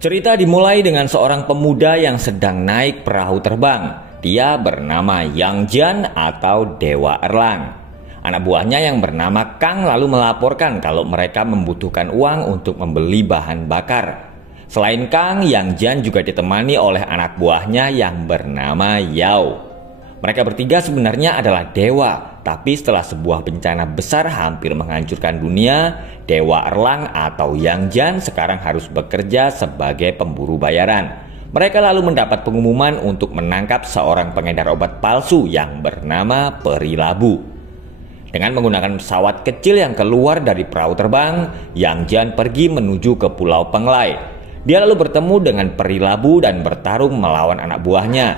Cerita dimulai dengan seorang pemuda yang sedang naik perahu terbang. Dia bernama Yang Jian atau Dewa Erlang. Anak buahnya yang bernama Kang lalu melaporkan kalau mereka membutuhkan uang untuk membeli bahan bakar. Selain Kang, Yang Jian juga ditemani oleh anak buahnya yang bernama Yao. Mereka bertiga sebenarnya adalah dewa, tapi setelah sebuah bencana besar hampir menghancurkan dunia, Dewa Erlang atau Yang Jian sekarang harus bekerja sebagai pemburu bayaran. Mereka lalu mendapat pengumuman untuk menangkap seorang pengedar obat palsu yang bernama Peri Labu. Dengan menggunakan pesawat kecil yang keluar dari perahu terbang, Yang Jian pergi menuju ke Pulau Penglai. Dia lalu bertemu dengan Peri Labu dan bertarung melawan anak buahnya.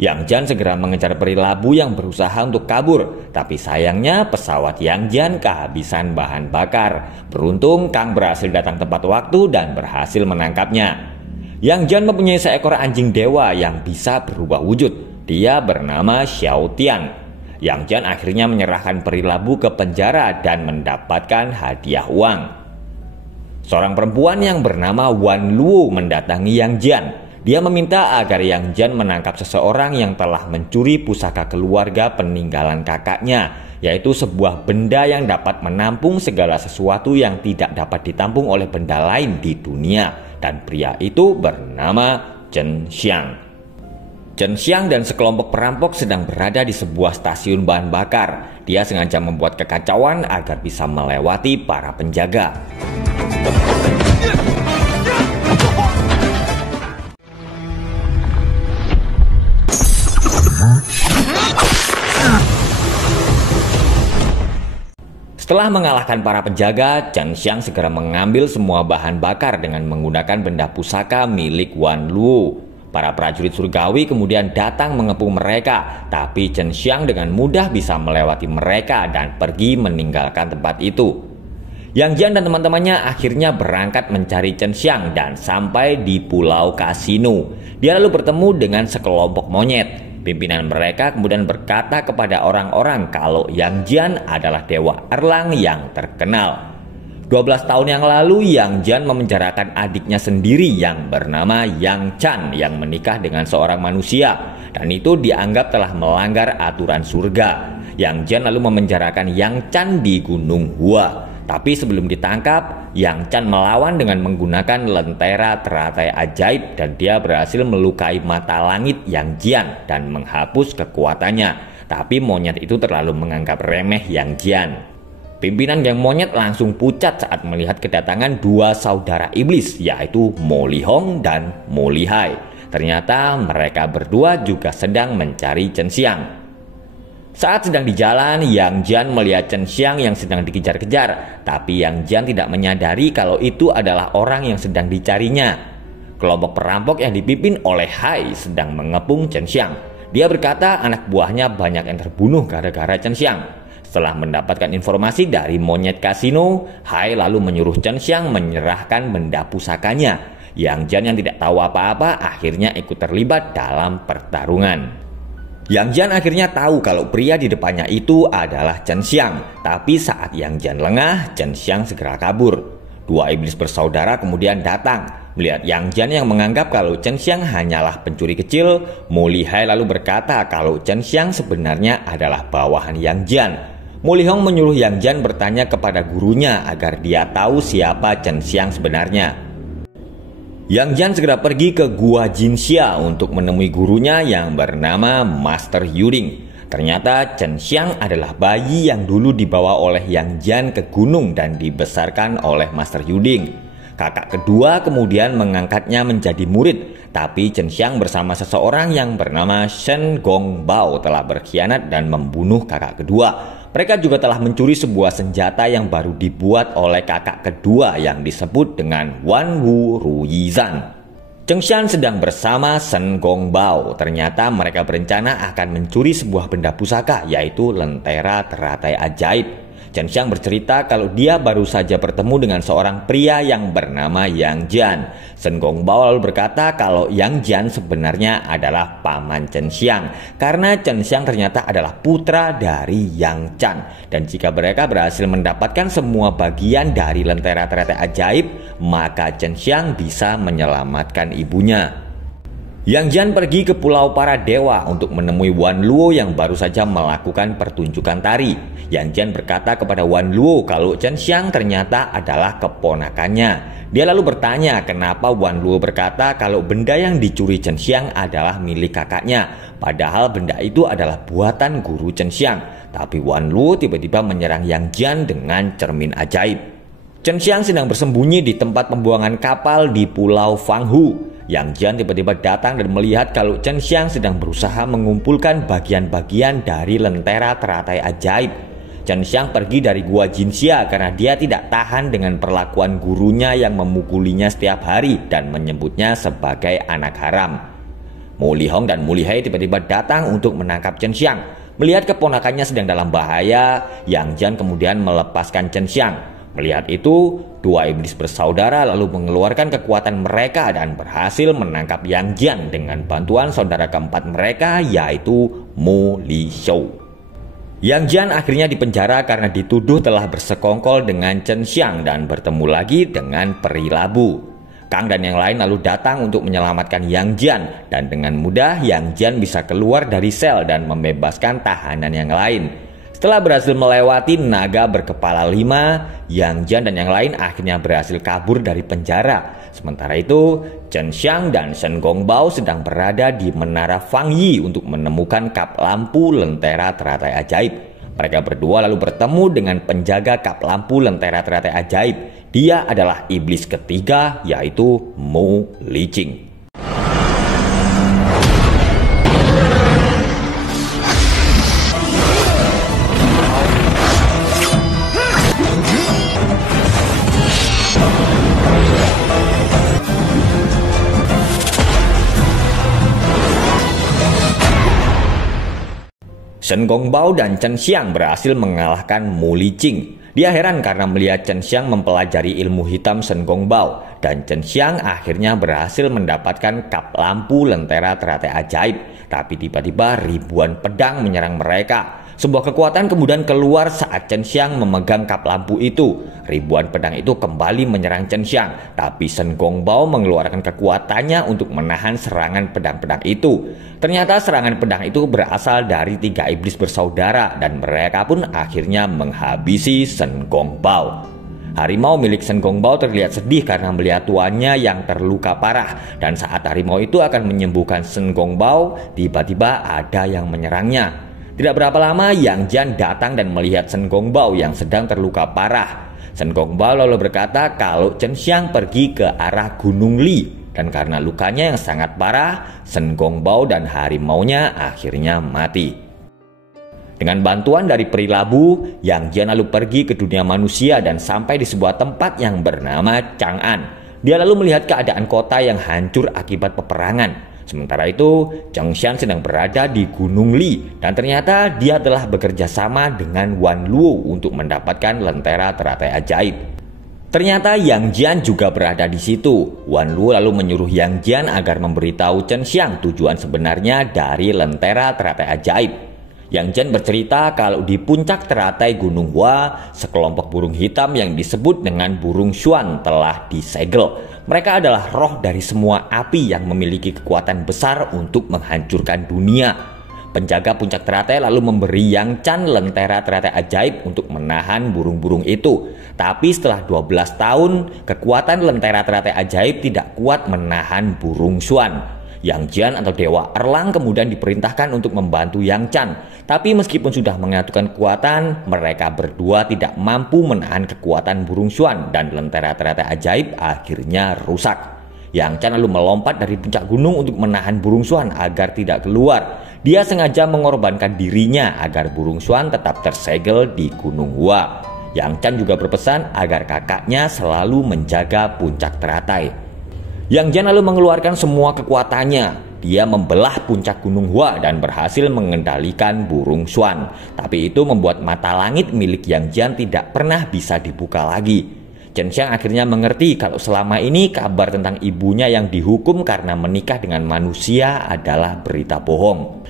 Yang Jian segera mengejar Peri Labu yang berusaha untuk kabur, tapi sayangnya pesawat Yang Jian kehabisan bahan bakar. Beruntung Kang berhasil datang tepat waktu dan berhasil menangkapnya. Yang Jian mempunyai seekor anjing dewa yang bisa berubah wujud. Dia bernama Xiao Tian. Yang Jian akhirnya menyerahkan Peri Labu ke penjara dan mendapatkan hadiah uang. Seorang perempuan yang bernama Wan Luo mendatangi Yang Jian. Dia meminta agar Yang Jian menangkap seseorang yang telah mencuri pusaka keluarga peninggalan kakaknya, yaitu sebuah benda yang dapat menampung segala sesuatu yang tidak dapat ditampung oleh benda lain di dunia. Dan pria itu bernama Chen Xiang. Chen Xiang dan sekelompok perampok sedang berada di sebuah stasiun bahan bakar. Dia sengaja membuat kekacauan agar bisa melewati para penjaga. Setelah mengalahkan para penjaga, Chen Xiang segera mengambil semua bahan bakar dengan menggunakan benda pusaka milik Wan Luo. Para prajurit surgawi kemudian datang mengepung mereka, tapi Chen Xiang dengan mudah bisa melewati mereka dan pergi meninggalkan tempat itu. Yang Jian dan teman-temannya akhirnya berangkat mencari Chen Xiang dan sampai di Pulau Kasino. Dia lalu bertemu dengan sekelompok monyet. Pimpinan mereka kemudian berkata kepada orang-orang kalau Yang Jian adalah Dewa Erlang yang terkenal. 12 tahun yang lalu Yang Jian memenjarakan adiknya sendiri yang bernama Yang Chan yang menikah dengan seorang manusia, dan itu dianggap telah melanggar aturan surga. Yang Jian lalu memenjarakan Yang Chan di Gunung Hua. Tapi sebelum ditangkap, Yang Chan melawan dengan menggunakan lentera teratai ajaib dan dia berhasil melukai mata langit Yang Jian dan menghapus kekuatannya. Tapi monyet itu terlalu menganggap remeh Yang Jian. Pimpinan geng monyet langsung pucat saat melihat kedatangan dua saudara iblis, yaitu Mo Li Hong dan Mo Li Hai. Ternyata mereka berdua juga sedang mencari Chen Xiang. Saat sedang di jalan, Yang Jian melihat Chen Xiang yang sedang dikejar-kejar, tapi Yang Jian tidak menyadari kalau itu adalah orang yang sedang dicarinya. Kelompok perampok yang dipimpin oleh Hai sedang mengepung Chen Xiang. Dia berkata anak buahnya banyak yang terbunuh gara-gara Chen Xiang. Setelah mendapatkan informasi dari monyet kasino, Hai lalu menyuruh Chen Xiang menyerahkan benda pusakanya. Yang Jian yang tidak tahu apa-apa akhirnya ikut terlibat dalam pertarungan. Yang Jian akhirnya tahu kalau pria di depannya itu adalah Chen Xiang. Tapi saat Yang Jian lengah, Chen Xiang segera kabur. Dua iblis bersaudara kemudian datang. Melihat Yang Jian yang menganggap kalau Chen Xiang hanyalah pencuri kecil, Mo Li Hai lalu berkata kalau Chen Xiang sebenarnya adalah bawahan Yang Jian. Mo Li Hong menyuruh Yang Jian bertanya kepada gurunya agar dia tahu siapa Chen Xiang sebenarnya. Yang Jian segera pergi ke Gua Jinxia untuk menemui gurunya yang bernama Master Yuding. Ternyata Chen Xiang adalah bayi yang dulu dibawa oleh Yang Jian ke gunung dan dibesarkan oleh Master Yuding. Kakak kedua kemudian mengangkatnya menjadi murid, tapi Chen Xiang bersama seseorang yang bernama Shen Gongbao telah berkhianat dan membunuh kakak kedua. Mereka juga telah mencuri sebuah senjata yang baru dibuat oleh kakak kedua yang disebut dengan Wan Wu Ruyizan. Chen Xiang sedang bersama Shen Gongbao. Ternyata mereka berencana akan mencuri sebuah benda pusaka, yaitu lentera teratai ajaib. Chen Xiang bercerita kalau dia baru saja bertemu dengan seorang pria yang bernama Yang Jian. Shen Gongbao lalu berkata kalau Yang Jian sebenarnya adalah paman Chen Xiang, karena Chen Xiang ternyata adalah putra dari Yang Chan. Dan jika mereka berhasil mendapatkan semua bagian dari lentera teratai ajaib, maka Chen Xiang bisa menyelamatkan ibunya. Yang Jian pergi ke Pulau Para Dewa untuk menemui Wan Luo yang baru saja melakukan pertunjukan tari. Yang Jian berkata kepada Wan Luo kalau Chen Xiang ternyata adalah keponakannya. Dia lalu bertanya kenapa Wan Luo berkata kalau benda yang dicuri Chen Xiang adalah milik kakaknya, padahal benda itu adalah buatan guru Chen Xiang. Tapi Wan Luo tiba-tiba menyerang Yang Jian dengan cermin ajaib. Chen Xiang sedang bersembunyi di tempat pembuangan kapal di Pulau Fanghu. Yang Jian tiba-tiba datang dan melihat kalau Chen Xiang sedang berusaha mengumpulkan bagian-bagian dari lentera teratai ajaib. Chen Xiang pergi dari Gua Jinxia karena dia tidak tahan dengan perlakuan gurunya yang memukulinya setiap hari dan menyebutnya sebagai anak haram. Mu Lihong dan Mu Lihai tiba-tiba datang untuk menangkap Chen Xiang. Melihat keponakannya sedang dalam bahaya, Yang Jian kemudian melepaskan Chen Xiang. Melihat itu, dua iblis bersaudara lalu mengeluarkan kekuatan mereka dan berhasil menangkap Yang Jian dengan bantuan saudara keempat mereka, yaitu Mu Li Shou. Yang Jian akhirnya dipenjara karena dituduh telah bersekongkol dengan Chen Xiang dan bertemu lagi dengan peri labu. Kang dan yang lain lalu datang untuk menyelamatkan Yang Jian, dan dengan mudah Yang Jian bisa keluar dari sel dan membebaskan tahanan yang lain. Setelah berhasil melewati naga berkepala 5, Yang Jian dan yang lain akhirnya berhasil kabur dari penjara. Sementara itu, Chen Xiang dan Shen Gongbao sedang berada di Menara Fang Yi untuk menemukan kap lampu lentera teratai ajaib. Mereka berdua lalu bertemu dengan penjaga kap lampu lentera teratai ajaib. Dia adalah iblis ketiga, yaitu Mu Liqing. Shen Gongbao dan Chen Xiang berhasil mengalahkan Mu Liqing. Dia heran karena melihat Chen Xiang mempelajari ilmu hitam Shen Gongbao, dan Chen Xiang akhirnya berhasil mendapatkan kap lampu lentera teratai ajaib. Tapi tiba-tiba ribuan pedang menyerang mereka. Sebuah kekuatan kemudian keluar saat Chen Xiang memegang kap lampu itu. Ribuan pedang itu kembali menyerang Chen Xiang, tapi Shen Gongbao mengeluarkan kekuatannya untuk menahan serangan pedang-pedang itu. Ternyata serangan pedang itu berasal dari 3 iblis bersaudara, dan mereka pun akhirnya menghabisi Shen Gongbao. Harimau milik Shen Gongbao terlihat sedih karena melihat tuannya yang terluka parah, dan saat harimau itu akan menyembuhkan Shen Gongbao, tiba-tiba ada yang menyerangnya. Tidak berapa lama Yang Jian datang dan melihat Shen Gongbao yang sedang terluka parah. Shen Gongbao lalu berkata kalau Chen Xiang pergi ke arah Gunung Li, dan karena lukanya yang sangat parah, Shen Gongbao dan harimaunya akhirnya mati. Dengan bantuan dari peri labu, Yang Jian lalu pergi ke dunia manusia dan sampai di sebuah tempat yang bernama Chang'an. Dia lalu melihat keadaan kota yang hancur akibat peperangan. Sementara itu, Chen Xiang sedang berada di Gunung Li, dan ternyata dia telah bekerja sama dengan Wan Luo untuk mendapatkan lentera teratai ajaib. Ternyata Yang Jian juga berada di situ. Wan Luo lalu menyuruh Yang Jian agar memberitahu Chen Xiang tujuan sebenarnya dari lentera teratai ajaib. Yang Jian bercerita kalau di puncak teratai Gunung Hua, sekelompok burung hitam yang disebut dengan burung Xuan telah disegel. Mereka adalah roh dari semua api yang memiliki kekuatan besar untuk menghancurkan dunia. Penjaga puncak teratai lalu memberi Yang Chan lentera teratai ajaib untuk menahan burung-burung itu. Tapi setelah 12 tahun, kekuatan lentera teratai ajaib tidak kuat menahan burung Xuan. Yang Jian atau Dewa Erlang kemudian diperintahkan untuk membantu Yang Chan. Tapi meskipun sudah menyatukan kekuatan, mereka berdua tidak mampu menahan kekuatan burung Xuan dan lentera teratai ajaib akhirnya rusak. Yang Chan lalu melompat dari puncak gunung untuk menahan burung Xuan agar tidak keluar. Dia sengaja mengorbankan dirinya agar burung Xuan tetap tersegel di Gunung Hua. Yang Chan juga berpesan agar kakaknya selalu menjaga puncak teratai. Yang Jian lalu mengeluarkan semua kekuatannya. dia membelah puncak Gunung Hua dan berhasil mengendalikan burung Xuan. Tapi itu membuat mata langit milik Yang Jian tidak pernah bisa dibuka lagi. Chen Xiang akhirnya mengerti kalau selama ini kabar tentang ibunya yang dihukum karena menikah dengan manusia adalah berita bohong.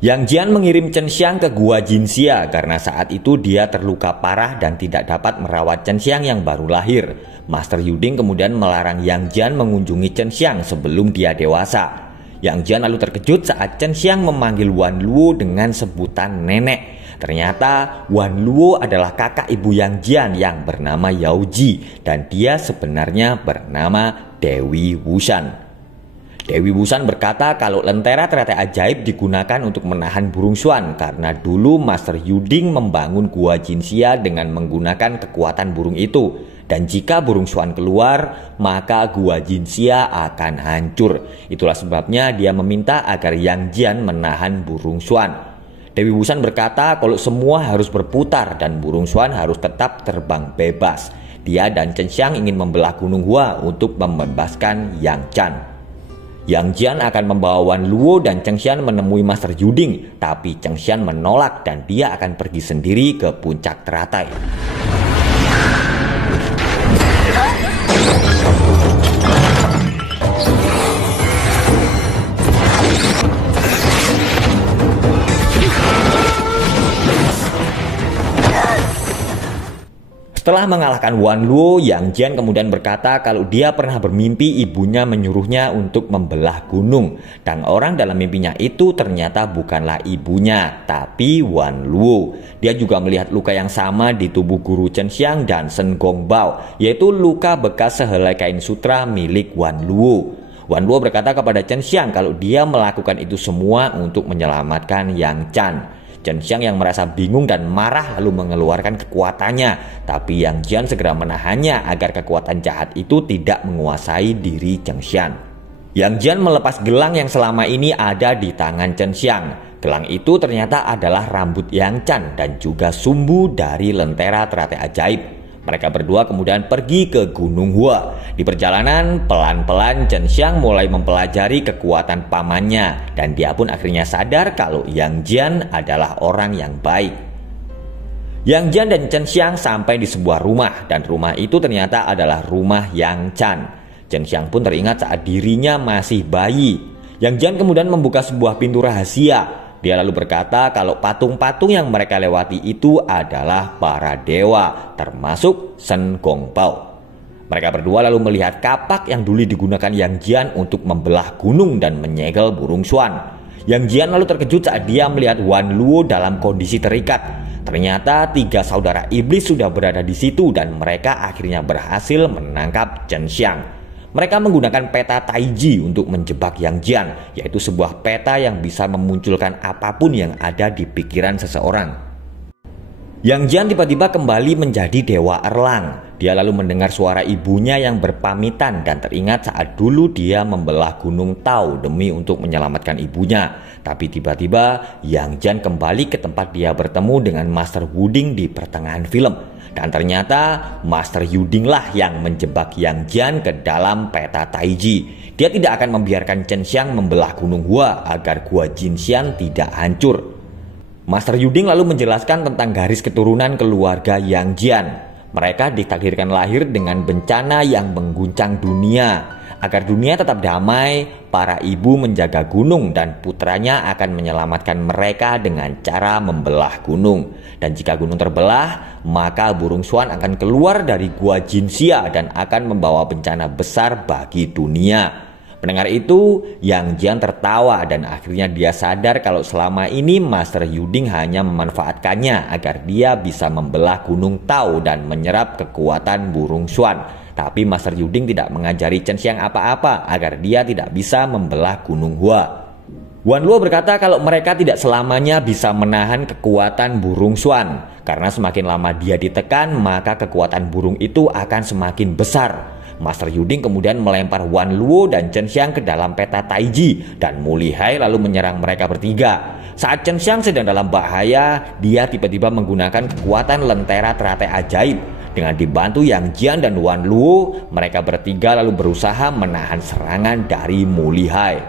Yang Jian mengirim Chen Xiang ke Gua Jinxia karena saat itu dia terluka parah dan tidak dapat merawat Chen Xiang yang baru lahir. Master Yuding kemudian melarang Yang Jian mengunjungi Chen Xiang sebelum dia dewasa. Yang Jian lalu terkejut saat Chen Xiang memanggil Wan Luo dengan sebutan nenek. Ternyata Wan Luo adalah kakak ibu Yang Jian yang bernama Yao Ji dan dia sebenarnya bernama Dewi Wushan. Dewi Wushan berkata kalau lentera teratai ajaib digunakan untuk menahan burung Xuan karena dulu Master Yuding membangun Gua Jinxia dengan menggunakan kekuatan burung itu. Dan jika burung Xuan keluar, maka Gua Jinxia akan hancur. Itulah sebabnya dia meminta agar Yang Jian menahan burung Xuan. Dewi Wushan berkata kalau semua harus berputar dan burung Xuan harus tetap terbang bebas. Dia dan Chen Xiang ingin membelah Gunung Hua untuk membebaskan Yang Jian. Yang Jian akan membawa Wan Luo dan Chen Xiang menemui Master Yuding, tapi Chen Xiang menolak dan dia akan pergi sendiri ke puncak teratai. Setelah mengalahkan Wan Luo, Yang Jian kemudian berkata kalau dia pernah bermimpi ibunya menyuruhnya untuk membelah gunung. Dan orang dalam mimpinya itu ternyata bukanlah ibunya, tapi Wan Luo. Dia juga melihat luka yang sama di tubuh guru Chen Xiang dan Shen Gongbao, yaitu luka bekas sehelai kain sutra milik Wan Luo. Wan Luo berkata kepada Chen Xiang kalau dia melakukan itu semua untuk menyelamatkan Yang Jian. Chen Xiang yang merasa bingung dan marah lalu mengeluarkan kekuatannya, tapi Yang Jian segera menahannya agar kekuatan jahat itu tidak menguasai diri Chen Xiang. Yang Jian melepas gelang yang selama ini ada di tangan Chen Xiang. Gelang itu ternyata adalah rambut Yang Jian dan juga sumbu dari lentera teratai ajaib. Mereka berdua kemudian pergi ke Gunung Hua. Di perjalanan, pelan-pelan Chen Xiang mulai mempelajari kekuatan pamannya. Dan dia pun akhirnya sadar kalau Yang Jian adalah orang yang baik. Yang Jian dan Chen Xiang sampai di sebuah rumah. Dan rumah itu ternyata adalah rumah Yang Jian. Chen Xiang pun teringat saat dirinya masih bayi. Yang Jian kemudian membuka sebuah pintu rahasia. Dia lalu berkata kalau patung-patung yang mereka lewati itu adalah para dewa, termasuk Shen Gongbao. Mereka berdua lalu melihat kapak yang dulu digunakan Yang Jian untuk membelah gunung dan menyegel burung Xuan. Yang Jian lalu terkejut saat dia melihat Wan Luo dalam kondisi terikat. Ternyata 3 saudara iblis sudah berada di situ dan mereka akhirnya berhasil menangkap Chen Xiang. Mereka menggunakan peta Taiji untuk menjebak Yang Jian, yaitu sebuah peta yang bisa memunculkan apapun yang ada di pikiran seseorang. Yang Jian tiba-tiba kembali menjadi Dewa Erlang. Dia lalu mendengar suara ibunya yang berpamitan dan teringat saat dulu dia membelah Gunung Tao demi untuk menyelamatkan ibunya. Tapi tiba-tiba Yang Jian kembali ke tempat dia bertemu dengan Master Wuding di pertengahan film. Dan ternyata Master Yuding lah yang menjebak Yang Jian ke dalam peta Taiji. Dia tidak akan membiarkan Chen Xiang membelah Gunung Hua agar Gua Jinxian tidak hancur. Master Yuding lalu menjelaskan tentang garis keturunan keluarga Yang Jian. Mereka ditakdirkan lahir dengan bencana yang mengguncang dunia. Agar dunia tetap damai, para ibu menjaga gunung dan putranya akan menyelamatkan mereka dengan cara membelah gunung. Dan jika gunung terbelah, maka burung Xuan akan keluar dari Gua Jinxia dan akan membawa bencana besar bagi dunia. Mendengar itu, Yang Jian tertawa dan akhirnya dia sadar kalau selama ini Master Yuding hanya memanfaatkannya agar dia bisa membelah Gunung Tao dan menyerap kekuatan burung Xuan. Tapi Master Yuding tidak mengajari Chen Xiang apa-apa agar dia tidak bisa membelah Gunung Hua. Wan Luo berkata kalau mereka tidak selamanya bisa menahan kekuatan burung Xuan. Karena semakin lama dia ditekan, maka kekuatan burung itu akan semakin besar. Master Yuding kemudian melempar Wan Luo dan Chen Xiang ke dalam peta Taiji dan Mu Lihai lalu menyerang mereka bertiga. Saat Chen Xiang sedang dalam bahaya, dia tiba-tiba menggunakan kekuatan lentera teratai ajaib. Dengan dibantu Yang Jian dan Wan Luo, mereka bertiga lalu berusaha menahan serangan dari Mu Lihai.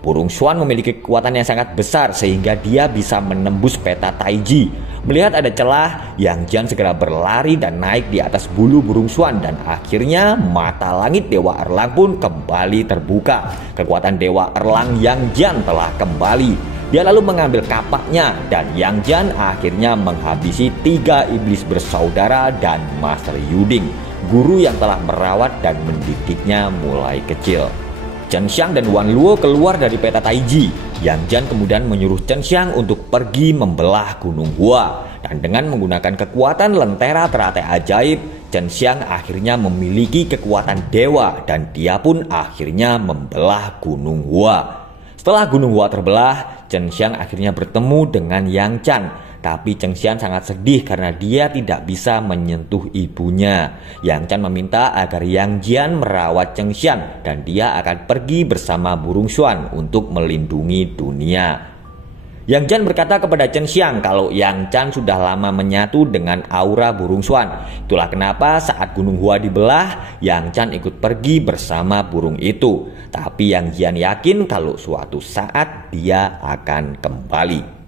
Burung Xuan memiliki kekuatan yang sangat besar sehingga dia bisa menembus peta Taiji. Melihat ada celah, Yang Jian segera berlari dan naik di atas bulu burung Xuan dan akhirnya mata langit Dewa Erlang pun kembali terbuka. Kekuatan Dewa Erlang Yang Jian telah kembali. Dia lalu mengambil kapaknya dan Yang Jian akhirnya menghabisi 3 iblis bersaudara dan Master Yuding, guru yang telah merawat dan mendidiknya mulai kecil. Chen Xiang dan Wan Luo keluar dari peta Taiji. Yang Jian kemudian menyuruh Chen Xiang untuk pergi membelah Gunung Hua. Dan dengan menggunakan kekuatan lentera teratai ajaib, Chen Xiang akhirnya memiliki kekuatan dewa dan dia pun akhirnya membelah Gunung Hua. Setelah Gunung Hua terbelah, Chen Xiang akhirnya bertemu dengan Yang Chan. Tapi Chen Xiang sangat sedih karena dia tidak bisa menyentuh ibunya. Yang Chan meminta agar Yang Jian merawat Chen Xiang dan dia akan pergi bersama burung Xuan untuk melindungi dunia. Yang Jian berkata kepada Chen Xiang kalau Yang Chan sudah lama menyatu dengan aura burung Xuan. Itulah kenapa saat Gunung Hua dibelah, Yang Chan ikut pergi bersama burung itu. Tapi Yang Jian yakin kalau suatu saat dia akan kembali.